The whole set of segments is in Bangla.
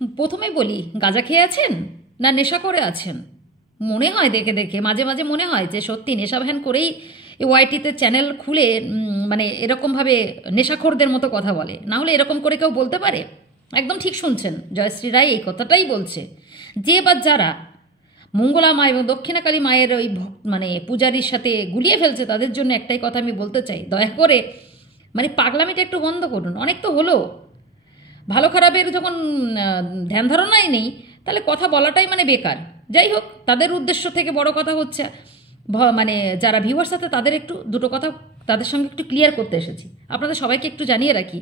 প্রথমেই বলি, গাঁজা খেয়ে আছেন না নেশা করে আছেন? মনে হয় দেখে দেখে মাঝে মাঝে মনে হয় যে সত্যি নেশা ভ্যান করেই এই ওয়াইটিতে চ্যানেল খুলে মানে এরকমভাবে নেশাখোরদের মতো কথা বলে। না হলে এরকম করে কেউ বলতে পারে? একদম ঠিক শুনছেন, জয়শ্রী রায় এই কথাটাই বলছে। যে বা যারা মঙ্গলা মা এবং দক্ষিণাকালী মায়ের ওই মানে পূজারীর সাথে গুলিয়ে ফেলছে, তাদের জন্য একটাই কথা আমি বলতে চাই, দয়া করে মানে পাগলামিটা একটু বন্ধ করুন। অনেক তো হলো, ভালো খারাপের যখন ধ্যান ধারণাই নেই, তাহলে কথা বলাটাই মানে বেকার। যাই হোক, তাদের উদ্দেশ্য থেকে বড় কথা হচ্ছে মানে যারা ভিউয়ার্স আছে তাদের একটু দুটো কথা তাদের সঙ্গে একটু ক্লিয়ার করতে এসেছি। আপনাদের সবাইকে একটু জানিয়ে রাখি,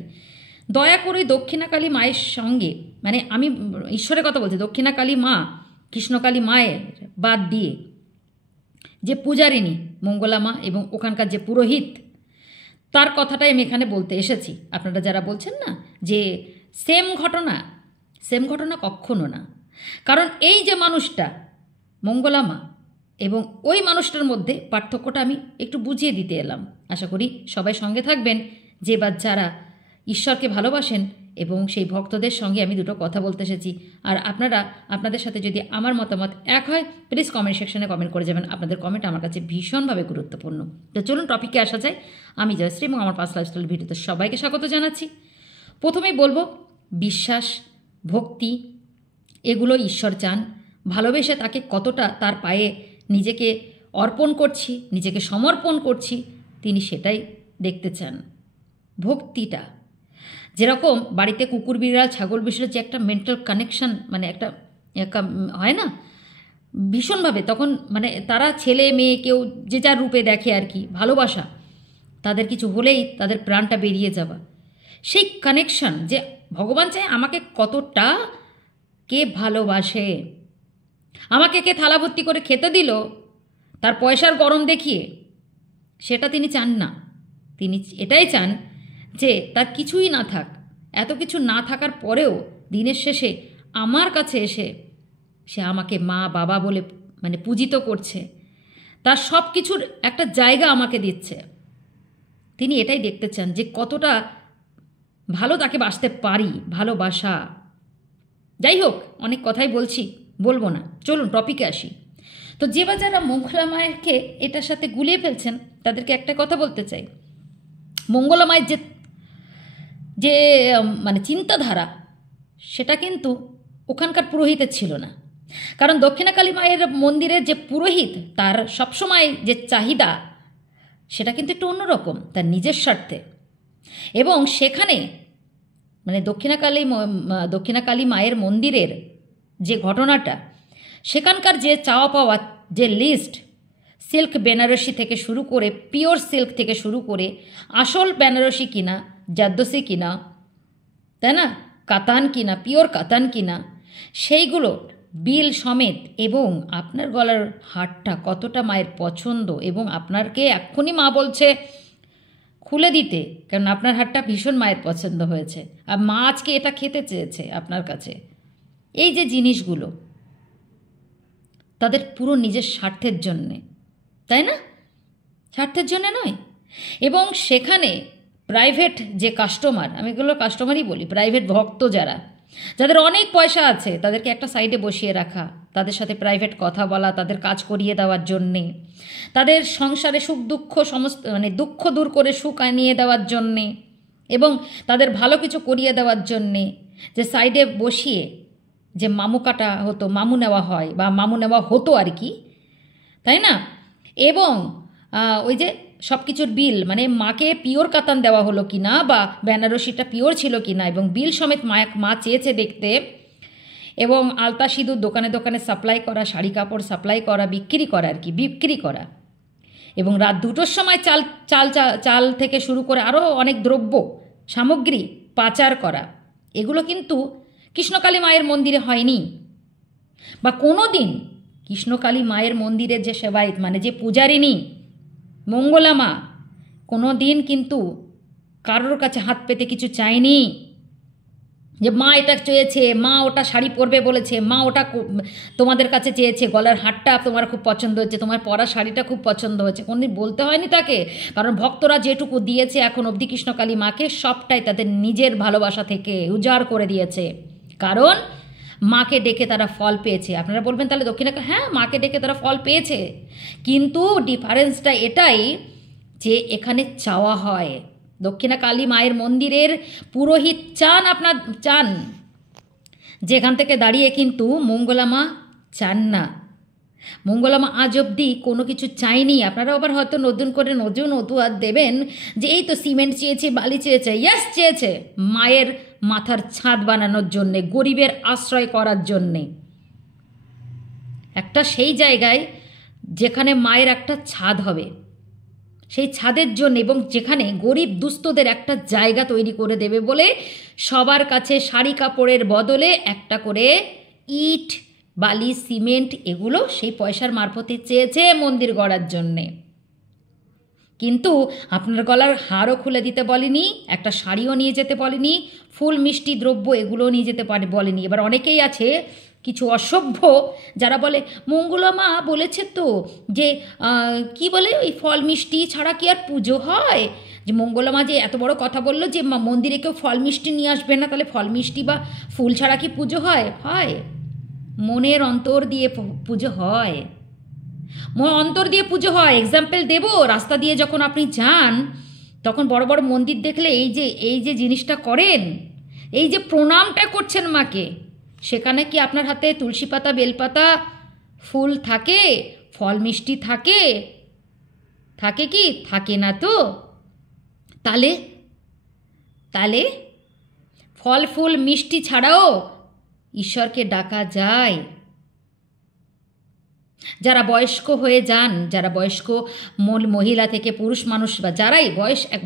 দয়া করে দক্ষিণাকালী মায়ের সঙ্গে, মানে আমি ঈশ্বরের কথা বলছি, দক্ষিণাকালী মা কৃষ্ণকালী মায়ের বাদ দিয়ে যে পূজারিণী মঙ্গলা মা এবং ওখানকার যে পুরোহিত, তার কথাটাই আমি এখানে বলতে এসেছি। আপনারা যারা বলছেন না যে সেম ঘটনা কখনো না। কারণ এই যে মানুষটা মঙ্গলা মা এবং ওই মানুষটার মধ্যে পার্থক্যটা আমি একটু বুঝিয়ে দিতে এলাম। আশা করি সবাই সঙ্গে থাকবেন, যে বা যারা ঈশ্বরকে ভালোবাসেন, এবং সেই ভক্তদের সঙ্গে আমি দুটো কথা বলতে এসেছি। আর আপনারা, আপনাদের সাথে যদি আমার মতামত এক হয়, প্লিজ কমেন্ট সেকশনে কমেন্ট করে যাবেন। আপনাদের কমেন্ট আমার কাছে ভীষণভাবে গুরুত্বপূর্ণ। তো চলুন টপিকে আসা যায়। আমি জয়শ্রী এবং আমার পার্সোনাল লাইফস্টাইল ভিডিওতে সবাইকে স্বাগত জানাচ্ছি। প্রথমেই বলবো, বিশ্বাস, ভক্তি এগুলো ঈশ্বর চান। ভালোবেসে তাকে কতটা তার পায়ে নিজেকে অর্পণ করছি, নিজেকে সমর্পণ করছি, তিনি সেটাই দেখতে চান। ভক্তিটা যেরকম বাড়িতে কুকুর বিড়াল ছাগল বিড়ালের যে একটা মেন্টাল কানেকশন, মানে একটা হয় না ভীষণভাবে, তখন মানে তারা ছেলে মেয়ে কেউ যে যার রূপে দেখে আর কি, ভালোবাসা, তাদের কিছু হলেই তাদের প্রাণটা বেরিয়ে যাওয়া, সেই কানেকশন যে ভগবান চায় আমাকে কতটা কে ভালোবাসে। আমাকে কে থালা ভর্তি করে খেতে দিল তার পয়সার গরম দেখিয়ে, সেটা তিনি চান না। তিনি এটাই চান যে তার কিছুই না থাক, এত কিছু না থাকার পরেও দিনের শেষে আমার কাছে এসে সে আমাকে মা বাবা বলে মানে পূজিত করছে, তার সব কিছুর একটা জায়গা আমাকে দিচ্ছে। তিনি এটাই দেখতে চান যে কতটা ভালো তাকে বাসতে পারি, ভালোবাসা। যাই হোক, অনেক কথাই বলবো না, চলুন টপিকে আসি। তো যে বা যারা মঙ্গলা মায়েরকে এটার সাথে গুলিয়ে ফেলছেন, তাদেরকে একটা কথা বলতে চাই, মঙ্গলা মায়ের যে যে মানে চিন্তাধারা, সেটা কিন্তু ওখানকার পুরোহিতের ছিল না। কারণ দক্ষিণাকালী মায়ের মন্দিরের যে পুরোহিত, তার সবসময় যে চাহিদা সেটা কিন্তু একটু অন্যরকম, তার নিজের স্বার্থে। এবং সেখানে মানে দক্ষিণাকালী মায়ের মন্দিরের যে ঘটনাটা, সেখানকার যে চাওয়া পাওয়া, যে লিস্ট, সিল্ক বেনারসি থেকে শুরু করে, পিওর সিল্ক থেকে শুরু করে, আসল বেনারসি কিনা, জাদ্দসি কিনা, তাই না, কাতান কিনা, পিওর কাতান কিনা, সেইগুলো বিল সমেত, এবং আপনার গলার হারটা কতটা মায়ের পছন্দ, এবং আপনাকে এক্ষুনি মা বলছে খুলে দিতে, কারণ আপনার হারটা ভীষণ মায়ের পছন্দ হয়েছে, আর মা আজকে এটা খেতে চেয়েছে আপনার কাছে। এই যে জিনিসগুলো তাদের পুরো নিজের স্বার্থের জন্যে, তাই না, স্বার্থের জন্যে নয়। এবং সেখানে প্রাইভেট যে কাস্টমার, আমি এগুলো কাস্টমারই বলি, প্রাইভেট ভক্ত যাদের অনেক পয়সা আছে, তাদেরকে একটা সাইডে বসিয়ে রাখা, তাদের সাথে প্রাইভেট কথা বলা, তাদের কাজ করিয়ে দেওয়ার জন্যে, তাদের সংসারে সুখ দুঃখ সমস্ত মানে দুঃখ দূর করে সুখ আনিয়ে দেওয়ার জন্যে, এবং তাদের ভালো কিছু করিয়ে দেওয়ার জন্যে যে সাইডে বসিয়ে যে মামু কাটা হতো, মামু নেওয়া হয় বা মামু নেওয়া হতো আর কি, তাই না। এবং ওই যে সব কিছুর বিল, মানে মাকে পিওর কাতান দেওয়া হলো কি না, বা বেনারসিটা পিওর ছিল কি না, এবং বিল সমেত মা চেয়েছে দেখতে, এবং আলতা সিঁদুর দোকানে দোকানে সাপ্লাই করা, শাড়ি কাপড় সাপ্লাই করা, বিক্রি করা আর কি, বিক্রি করা, এবং রাত 2টোর সময় চাল থেকে শুরু করে আরও অনেক দ্রব্য সামগ্রী পাচার করা, এগুলো কিন্তু কৃষ্ণকালী মায়ের মন্দিরে হয়নি। বা কোনো দিন কৃষ্ণকালী মায়ের মন্দিরের যে সেবায়িত, মানে যে পূজারিণী মঙ্গলা মা, কোনো দিন কিন্তু কারোর কাছে হাত পেতে কিছু চায়নি যে মা এটা চেয়েছে, মা ওটা শাড়ি পরবে বলেছে, মা ওটা তোমাদের কাছে চেয়েছে, গলার হারটা তোমার খুব পছন্দ হয়েছে, তোমার পরা শাড়িটা খুব পছন্দ হয়েছে, কোনদিন বলতে হয়নি তাকে। কারণ ভক্তরা যেটুকু দিয়েছে এখন অবধি কৃষ্ণকালী মাকে, সবটাই তাদের নিজের ভালোবাসা থেকে উজাড় করে দিয়েছে। কারণ মাকে ডেকে তারা ফল পেয়েছে। আপনারা বলবেন তাহলে দক্ষিণাকালী, হ্যাঁ মাকে ডেকে তারা ফল পেয়েছে, কিন্তু ডিফারেন্সটা এটাই যে এখানে চাওয়া হয়। দক্ষিণাকালী মায়ের মন্দিরের পুরোহিত চান, যেখান থেকে দাঁড়িয়ে কিন্তু মঙ্গলা মা চান না। মঙ্গলা মা আজ অবধি কোনো কিছু চাইনি। আপনারা আবার হয়তো নতুন অজুহাত দেবেন যে এই তো সিমেন্ট চেয়েছে, বালি চেয়েছে। ইয়াস, চেয়েছে মায়ের মাথার ছাদ বানানোর জন্যে, গরিবের আশ্রয় করার জন্যে, একটা সেই জায়গায় যেখানে মায়ের একটা ছাদ হবে, সেই ছাদের জন্য, এবং যেখানে গরিব দুস্থদের একটা জায়গা তৈরি করে দেবে বলে সবার কাছে শাড়ি কাপড়ের বদলে একটা করে ইট, বালি, সিমেন্ট এগুলো সেই পয়সার মারফতে চেয়েছে মন্দির গড়ার জন্যে। কিন্তু আপনার গলার হারও খুলে দিতে বলেনি, একটা শাড়িও নিয়ে যেতে বলেনি, ফুল মিষ্টি দ্রব্য এগুলোও নিয়ে যেতে বলেনি। এবার অনেকেই আছে কিছু অসভ্য যারা বলে মঙ্গলা মা বলেছে তো যে কি বলে ওই ফল মিষ্টি ছাড়া কি আর পুজো হয়, যে মঙ্গলা মা যে এত বড় কথা বললো যে মন্দিরে কেউ ফল মিষ্টি নিয়ে আসবে না, তাহলে ফল মিষ্টি বা ফুল ছাড়া কি পুজো হয়? হয়, মনের অন্তর দিয়ে পুজো হয়, অন্তর দিয়ে পুজো হয়। এক্সাম্পল দেব, রাস্তা দিয়ে যখন আপনি যান তখন বড় বড় মন্দির দেখলে এই যে জিনিসটা করেন, এই যে প্রণামটা করছেন মাকে, সেখানে কি আপনার হাতে তুলসী পাতা, বেলপাতা, ফুল থাকে, ফল মিষ্টি থাকে? থাকে কি? থাকে না তো। তাহলে ফল ফুল মিষ্টি ছাড়াও ঈশ্বরকে ডাকা যায়। যারা বয়স্ক হয়ে যান, যারা বয়স্ক মহিলা থেকে পুরুষ মানুষ বা যারাই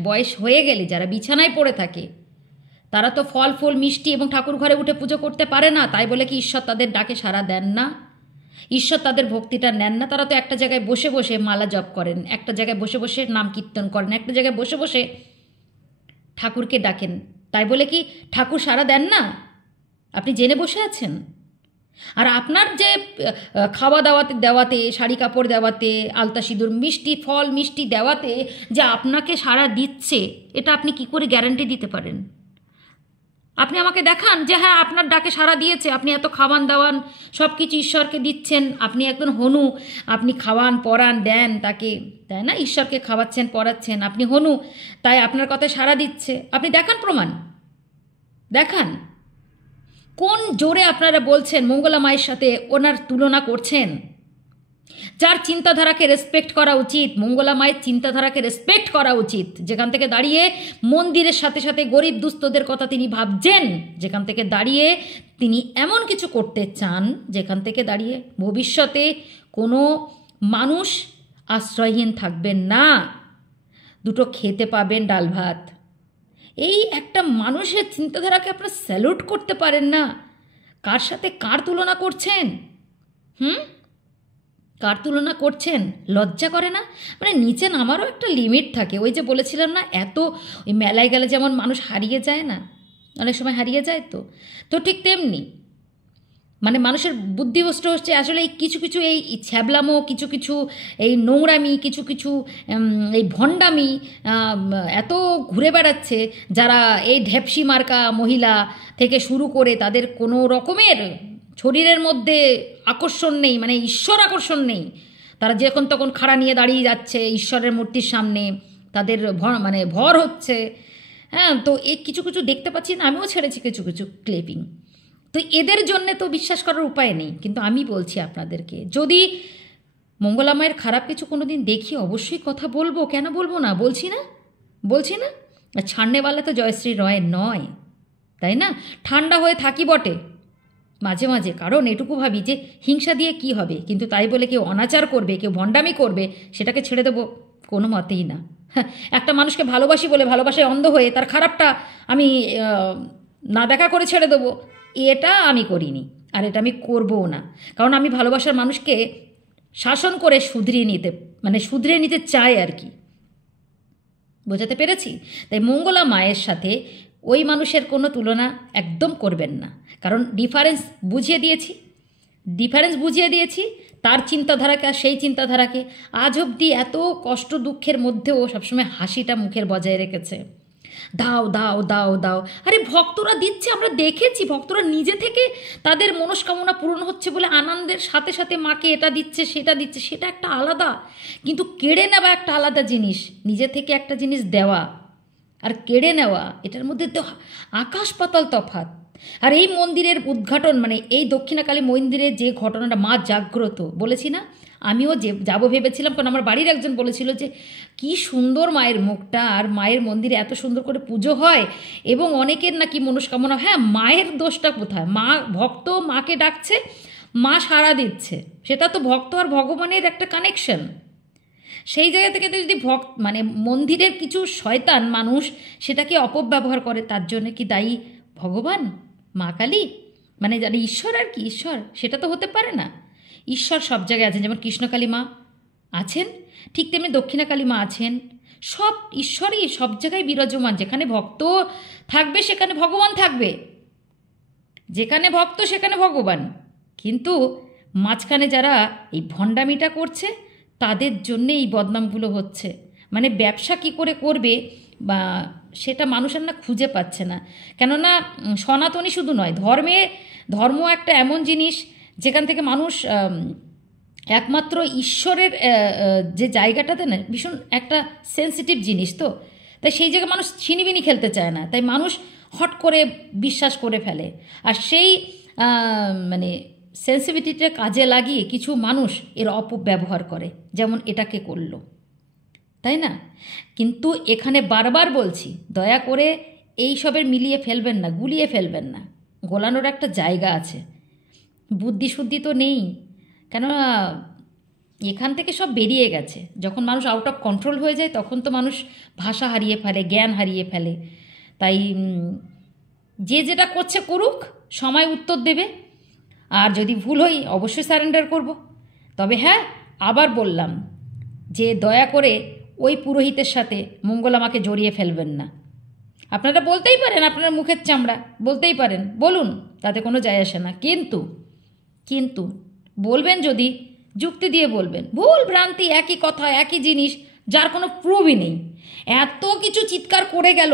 বয়স হয়ে গেলে যারা বিছানায় পড়ে থাকে, তারা তো ফল ফুল মিষ্টি এবং ঠাকুর ঘরে উঠে পুজো করতে পারে না। তাই বলে কি ঈশ্বর তাদের ডাকে সাড়া দেন না? ঈশ্বর তাদের ভক্তিটা নেন না? তারা তো একটা জায়গায় বসে বসে মালা জপ করেন, একটা জায়গায় বসে বসে নাম কীর্তন করেন, একটা জায়গায় বসে বসে ঠাকুরকে ডাকেন। তাই বলে কি ঠাকুর সাড়া দেন না? আপনি জেনে বসে আছেন? আর আপনার যে খাওয়া দেওয়াতে, শাড়ি কাপড় দেওয়াতে, আলতা সিঁদুর, মিষ্টি ফল মিষ্টি দেওয়াতে যে আপনাকে সাড়া দিচ্ছে, এটা আপনি কি করে গ্যারান্টি দিতে পারেন? আপনি আমাকে দেখান যে হ্যাঁ আপনার ডাকে সাড়া দিয়েছে, আপনি এত খাওয়ান দাওয়ান সব কিছু ঈশ্বরকে দিচ্ছেন, আপনি একজন হনু, আপনি খাওয়ান পরান দেন তাকে, তাই না? ঈশ্বরকে খাওয়াচ্ছেন পরাচ্ছেন, আপনি হনু, তাই আপনার কথায় সাড়া দিচ্ছে। আপনি দেখান, প্রমাণ দেখান। কোন জোরে আপনারা বলছেন মঙ্গলা মায়ের সাথে ওনার তুলনা করছেন? যার চিন্তাধারাকে রেসপেক্ট করা উচিত, মঙ্গলা মায়ের চিন্তাধারাকে রেসপেক্ট করা উচিত, যেখান থেকে দাঁড়িয়ে মন্দিরের সাথে সাথে গরিব দুস্থদের কথা তিনি ভাবছেন, যেখান থেকে দাঁড়িয়ে তিনি এমন কিছু করতে চান যেখান থেকে দাঁড়িয়ে ভবিষ্যতে কোনো মানুষ আশ্রয়হীন থাকবেন না, দুটো খেতে পাবেন ডাল ভাত। এই একটা মানুষের চিন্তাধারাকে আপনারা স্যালুট করতে পারেন না? কার সাথে কার তুলনা করছেন? কার তুলনা করছেন? লজ্জা করে না? মানে নিচে নামারও একটা লিমিট থাকে। ওই যে বলেছিলাম না, এত ওই মেলায় গেলে যেমন মানুষ হারিয়ে যায় না, অনেক সময় হারিয়ে যায়, তো ঠিক তেমনি মানে মানুষের বুদ্ধিভ্রষ্ট হচ্ছে আসলে এই কিছু কিছু এই ছ্যাবলামো, কিছু কিছু এই নোংরামি, কিছু কিছু এই ভণ্ডামি এত ঘুরে বেড়াচ্ছে, যারা এই ঢেপসি মার্কা মহিলা থেকে শুরু করে তাদের কোনো রকমের শরীরের মধ্যে আকর্ষণ নেই, মানে ঈশ্বর আকর্ষণ নেই, তারা যখন তখন খাড়া নিয়ে দাঁড়িয়ে যাচ্ছে ঈশ্বরের মূর্তির সামনে, তাদের মানে ভর হচ্ছে। হ্যাঁ, তো এই কিছু কিছু দেখতে পাচ্ছি না, আমিও ছেড়েছি কিছু কিছু ক্লিপিং। তো এদের জন্যে তো বিশ্বাস করার উপায় নেই। কিন্তু আমি বলছি আপনাদেরকে, যদি মঙ্গলা মায়ের খারাপ কিছু কোনো দিন দেখি অবশ্যই কথা বলবো, কেন বলবো না? বলছি না? আর ছাড়নেওয়ালা তো জয়শ্রী রয় নয়, তাই না? ঠান্ডা হয়ে থাকি বটে মাঝে মাঝে, কারণ এটুকু ভাবি যে হিংসা দিয়ে কি হবে, কিন্তু তাই বলে কেউ অনাচার করবে, কেউ ভণ্ডামি করবে, সেটাকে ছেড়ে দেবো কোনো মতেই না। একটা মানুষকে ভালোবাসি বলে ভালোবাসায় অন্ধ হয়ে তার খারাপটা আমি না দেখা করে ছেড়ে দেবো, এটা আমি করিনি, আর এটা আমি করবও না। কারণ আমি ভালোবাসার মানুষকে শাসন করে শুধরিয়ে নিতে চাই আর কি। বোঝাতে পেরেছি? তাই মঙ্গলা মায়ের সাথে ওই মানুষের কোনো তুলনা একদম করবেন না, কারণ ডিফারেন্স বুঝিয়ে দিয়েছি। তার চিন্তাধারাকে আর সেই চিন্তাধারাকে আজ অবধি এত কষ্ট দুঃখের মধ্যেও সবসময় হাসিটা মুখের বজায় রেখেছে। দাও দাও দাও দাও। আরে ভক্তরা দিচ্ছে, আমরা দেখেছি, ভক্তরা নিজে থেকে তাদের মনস্কামনা পূরণ হচ্ছে বলে আনন্দের সাথে সাথে মাকে এটা দিচ্ছে সেটা দিচ্ছে, সেটা একটা আলাদা। কিন্তু কেড়ে নেওয়া একটা আলাদা জিনিস, নিজে থেকে একটা জিনিস দেওয়া আর কেড়ে নেওয়া, এটার মধ্যে তো আকাশ পাতাল তফাৎ। আর এই মন্দিরের উদ্ঘাটন, মানে এই দক্ষিণাকালী মন্দিরের যে ঘটনাটা, মা জাগ্রত বলেছি না, আমিও যে যাবো ভেবেছিলাম, কারণ আমার বাড়ির একজন বলেছিল যে কি সুন্দর মায়ের মুখটা, আর মায়ের মন্দিরে এত সুন্দর করে পুজো হয় এবং অনেকের নাকি মনস্কামনা। হ্যাঁ, মায়ের দোষটা কোথায়? মা, ভক্ত মাকে ডাকছে, মা সাড়া দিচ্ছে, সেটা তো ভক্ত আর ভগবানের একটা কানেকশন। সেই জায়গা থেকে যদি মানে মন্দিরের কিছু শয়তান মানুষ সেটাকে অপব্যবহার করে, তার জন্য কি দায়ী ভগবান, মা কালী, মানে জানি ঈশ্বর আর কি, ঈশ্বর সেটা তো হতে পারে না। ঈশ্বর সব জায়গায় আছেন, যেমন কৃষ্ণকালী মা আছেন, ঠিক তেমনি দক্ষিণাকালী মা আছেন। সব ঈশ্বরই সব জায়গায় বিরাজমান। যেখানে ভক্ত থাকবে সেখানে ভগবান থাকবে, যেখানে ভক্ত সেখানে ভগবান। কিন্তু মাঝখানে যারা এই ভণ্ডামিটা করছে তাদের জন্যে এই বদনামগুলো হচ্ছে। মানে ব্যবসা কি করে করবে বা সেটা মানুষের না খুঁজে পাচ্ছে না। কেননা সনাতনী শুধু নয়, ধর্ম একটা এমন জিনিস যেখান থেকে মানুষ একমাত্র ঈশ্বরের যে জায়গাটাতে না ভীষণ একটা সেন্সিটিভ জিনিস, তো তাই সেই জায়গায় মানুষ ছিনিবিনি খেলতে চায় না, তাই মানুষ হট করে বিশ্বাস করে ফেলে। আর সেই মানে সেন্সিটিভিটিটা কাজে লাগিয়ে কিছু মানুষ এর অপব্যবহার করে, যেমন এটাকে করলো, তাই না? কিন্তু এখানে বারবার বলছি, দয়া করে এই সবের মিলিয়ে ফেলবেন না, গুলিয়ে ফেলবেন না। গোলানোর একটা জায়গা আছে, বুদ্ধি শুদ্ধি তো নেই। কেননা এখান থেকে সব বেরিয়ে গেছে। যখন মানুষ আউট অফ কন্ট্রোল হয়ে যায় তখন তো মানুষ ভাষা হারিয়ে ফেলে, জ্ঞান হারিয়ে ফেলে। তাই যে যেটা করছে করুক, সময় উত্তর দেবে। আর যদি ভুল হই অবশ্যই সারেন্ডার করব। তবে হ্যাঁ, আবার বললাম যে দয়া করে ওই পুরোহিতের সাথে মঙ্গলামাকে জড়িয়ে ফেলবেন না। আপনারা বলতেই পারেন, আপনার মুখের চামড়া, বলতেই পারেন, বলুন, তাতে কোনো যায় আসে না। কিন্তু বলবেন যদি যুক্তি দিয়ে বলবেন। ভুল ভ্রান্তি একই কথা, একই জিনিস, যার কোনো প্রুফই নেই। এত কিছু চিৎকার করে গেল,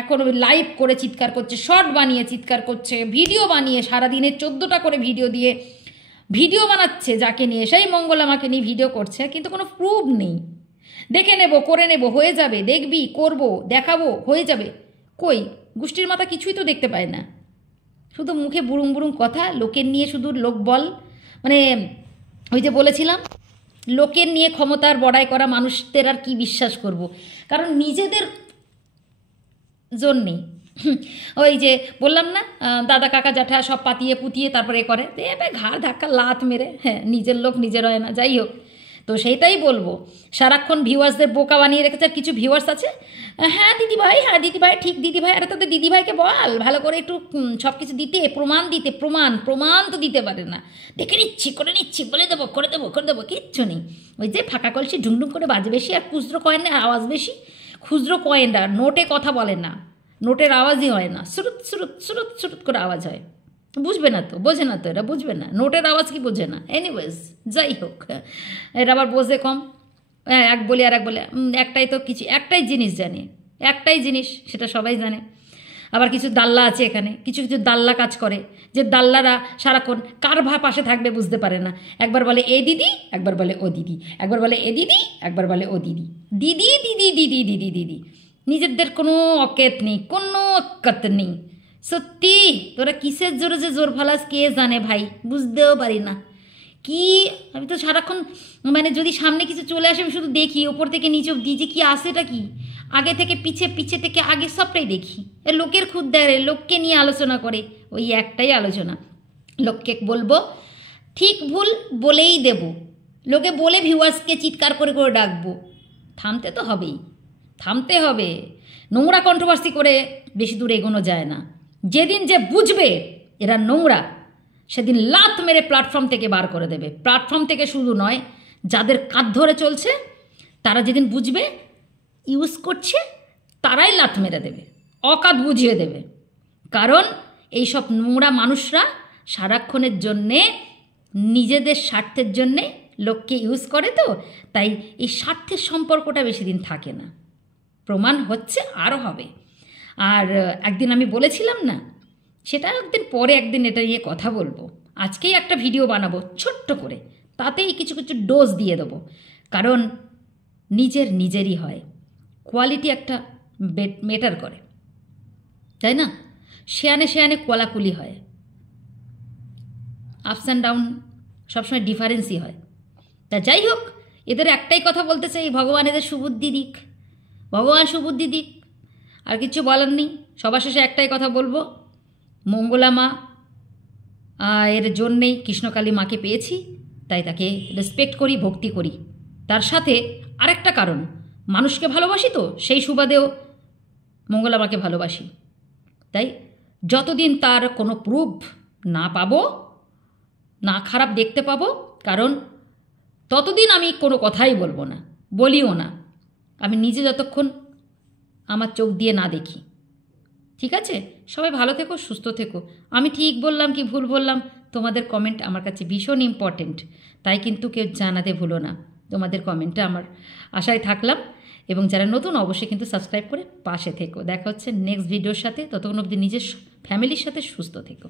এখন লাইভ করে চিৎকার করছে, শর্ট বানিয়ে চিৎকার করছে, ভিডিও বানিয়ে সারাদিনে 14টা করে ভিডিও বানাচ্ছে, যাকে নিয়ে সেই মঙ্গলামাকে নিয়ে ভিডিও করছে, কিন্তু কোনো প্রুফ নেই। দেখে নেব, করে নেব, হয়ে যাবে, দেখবি, করব, দেখাবো, হয়ে যাবে। কই, গোষ্ঠীর মাথা কিছুই তো দেখতে পায় না, শুধু মুখে বুড়ুং বুড়ুং কথা, লোকের নিয়ে শুধু লোক বল। মানে ওই যে বলেছিলাম, লোকের নিয়ে ক্ষমতার বড়াই করা মানুষদের আর কি বিশ্বাস করব, কারণ নিজেদের জন্যেই। ওই যে বললাম না, দাদা কাকা জ্যাঠা সব পাতিয়ে পুতিয়ে তারপরে করে দেবে, ঘাড় ধাক্কা লাত মেরে। হ্যাঁ, নিজের লোক নিজের হয় না, যাই হোক। তো সেইটাই বলবো, সারাক্ষণ ভিউয়ার্সদের বোকা বানিয়ে রেখেছে। আর কিছু ভিউয়ার্স আছে, হ্যাঁ দিদিভাই, হ্যাঁ দিদিভাই, ঠিক দিদিভাই। আরে তাদের দিদিভাইকে বল ভালো করে একটু সব কিছু দিতে, প্রমাণ তো দিতে পারে না। দেখে নিচ্ছি, করে নিচ্ছি, বলে দেবো, করে দেবো, কিচ্ছু নেই। ওই যে ফাঁকা কলসি ঢুংঢুং করে বাজে বেশি, আর খুচরো কয়েনের আওয়াজ বেশি। খুচরো কয়েনটা নোটে কথা বলে না, নোটের আওয়াজই হয় না, সুরুত সুরুত সুরুত সুরুত করে আওয়াজ হয়। বুঝবে না তো, বোঝে না তো, এরা বুঝবে না, নোটের আওয়াজ কি বোঝে না। এনিওয়েজ, যাই হোক, এরা আবার বোঝে কম। হ্যাঁ, এক বলে আর এক বলে, একটাই তো কিছু, একটাই জিনিস জানি, একটাই জিনিস, সেটা সবাই জানে। আবার কিছু দাল্লা আছে এখানে, কিছু দাল্লা কাজ করে, যে দাল্লারা সারাক্ষণ কার পাশে থাকবে বুঝতে পারে না। একবার বলে এ দিদি, একবার বলে ও দিদি, একবার বলে এ দিদি, একবার বলে ও দিদি, দিদি দিদি দিদি দিদি দিদি। নিজেদের কোনো অকেত নেই, কোনো অক্কাত নেই। সত্যি তোরা কিসের জোরে যে জোর ফালাস কে জানে ভাই, বুঝতেও পারি না। কি আমি তো সারাক্ষণ মানে যদি সামনে কিছু চলে আসে আমি শুধু দেখি, ওপর থেকে নিচে অব্দি যে কী আসে, এটা কি আগে থেকে পিছে, পিছে থেকে আগে, সবটাই দেখি। লোকের খুদ দেয়, লোককে নিয়ে আলোচনা করে, ওই একটাই আলোচনা। লোককে বলবো, ঠিক ভুল বলেই দেব, লোকে বলে ভিউয়ার্সকে চিৎকার করে করে ডাকবো। থামতে তো হবেই, থামতে হবে। নোংরা কন্ট্রোভার্সি করে বেশি দূর এগোনো যায় না। যেদিন যে বুঝবে এরা নোংরা, সেদিন লাত মেরে প্ল্যাটফর্ম থেকে বার করে দেবে। প্ল্যাটফর্ম থেকে শুধু নয়, যাদের কাঁধ ধরে চলছে তারা যেদিন বুঝবে ইউজ করছে, তারাই লাত মেরে দেবে, অকাত বুঝিয়ে দেবে। কারণ এইসব নোংরা মানুষরা সারাক্ষণের জন্যে নিজেদের স্বার্থের জন্যে লোককে ইউজ করে, তো তাই এই স্বার্থের সম্পর্কটা বেশি দিন থাকে না। প্রমাণ হচ্ছে, আরও হবে। আর একদিন আমি বলেছিলাম না, সেটা একদিন পরে একদিন এটা নিয়ে কথা বলবো। আজকেই একটা ভিডিও বানাবো ছোট্ট করে, তাতেই কিছু কিছু ডোজ দিয়ে দেবো। কারণ নিজেরই হয়, কোয়ালিটি একটা ম্যাটার করে, তাই না? শেয়ানে কোলাকুলি হয়, আপস অ্যান্ড ডাউন সবসময় ডিফারেন্সই হয়। তা যাই হোক, এদের একটাই কথা বলতে চাই, ভগবান এদের সুবুদ্ধি দিক, ভগবান সুবুদ্ধি দিক, আর কিছু বলার নেই। সবার শেষে একটাই কথা বলবো, মঙ্গলা মা এর জন্যেই কৃষ্ণকালী মাকে পেয়েছি, তাই তাকে রেসপেক্ট করি, ভক্তি করি। তার সাথে আরেকটা কারণ, মানুষকে ভালোবাসি তো সেই সুবাদেও মঙ্গলা মাকে ভালোবাসি। তাই যতদিন তার কোনো প্রুফ না পাবো, না খারাপ দেখতে পাবো, কারণ ততদিন আমি কোনো কথাই বলবো না, বলিও না, আমি নিজে যতক্ষণ আমার চোখ দিয়ে না দেখি। ঠিক আছে? সবাই ভালো থেকো, সুস্থ থেকো। আমি ঠিক বললাম কি ভুল বললাম, তোমাদের কমেন্ট আমার কাছে ভীষণ ইম্পর্টেন্ট, তাই কিন্তু কেউ জানাতে ভুলো না। তোমাদের কমেন্টটা আমার আশায় থাকলাম। এবং যারা নতুন অবশ্যই কিন্তু সাবস্ক্রাইব করে পাশে থেকো। দেখা হচ্ছে নেক্সট ভিডিওর সাথে, ততক্ষণ অবধি নিজের ফ্যামিলির সাথে সুস্থ থেকো।